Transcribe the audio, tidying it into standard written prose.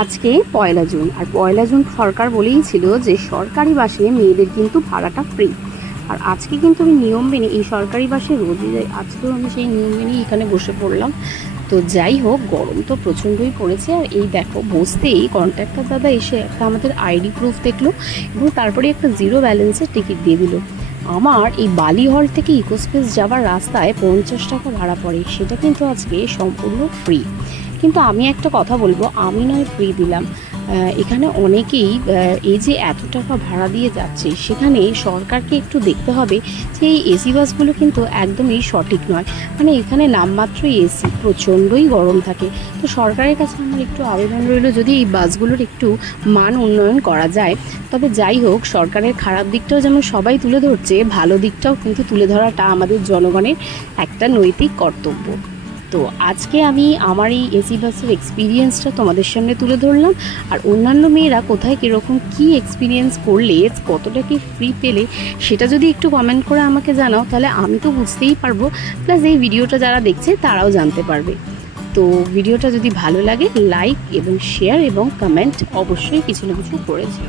আজকে ১লা জুন, আর ১লা জুন সরকার বলেই ছিল যে সরকারি বাসে মেয়েদের কিন্তু ভাড়াটা ফ্রি। আর আজকে কিন্তু আমি নিয়ম মেনে এই সরকারি বাসে রোজই যাই, আজকেও আমি সেই নিয়ম মেনেই এখানে বসে পড়লাম। তো যাই হোক, গরম তো প্রচণ্ডই পড়েছে। আর এই দেখো, বসতেই কন্ট্রাক্টর দাদা এসে একটা আমাদের আইডি প্রুফ দেখলো এবং তারপরে একটা জিরো ব্যালেন্সের টিকিট দিয়ে দিল। আমার এই বালিহল থেকে ইকোস্পেস যাওয়ার রাস্তায় ৫০ টাকা ভাড়া পড়ে, সেটা কিন্তু আজকে সম্পূর্ণ ফ্রি। কিন্তু আমি একটা কথা বলবো, আমি নয় ফ্রি দিলাম, এখানে অনেকেই এই যে এত টাকা ভাড়া দিয়ে যাচ্ছে, সেখানে সরকারকে একটু দেখতে হবে যে এই এসি বাসগুলো কিন্তু একদমই সঠিক নয়। মানে এখানে নামমাত্রই এসি, প্রচণ্ডই গরম থাকে। তো সরকারের কাছে আমার একটু আবেদন রইল, যদি এই বাসগুলোর একটু মান উন্নয়ন করা যায়। তবে যাই হোক, সরকারের খারাপ দিকটাও যেমন সবাই তুলে ধরছে, ভালো দিকটাও কিন্তু তুলে ধরাটা আমাদের জনগণের একটা নৈতিক কর্তব্য। তো আজকে আমি আমার এই এসি বাসের এক্সপিরিয়েন্সটা তোমাদের সামনে তুলে ধরলাম। আর অন্যান্য মেয়েরা কোথায় কীরকম কী এক্সপিরিয়েন্স করলে, কতটা কি ফ্রি পেলে, সেটা যদি একটু কমেন্ট করে আমাকে জানাও, তাহলে আমি তো বুঝতেই পারবো, প্লাস এই ভিডিওটা যারা দেখছে তারাও জানতে পারবে। তো ভিডিওটা যদি ভালো লাগে, লাইক এবং শেয়ার এবং কমেন্ট অবশ্যই কিছু না কিছু করেছে।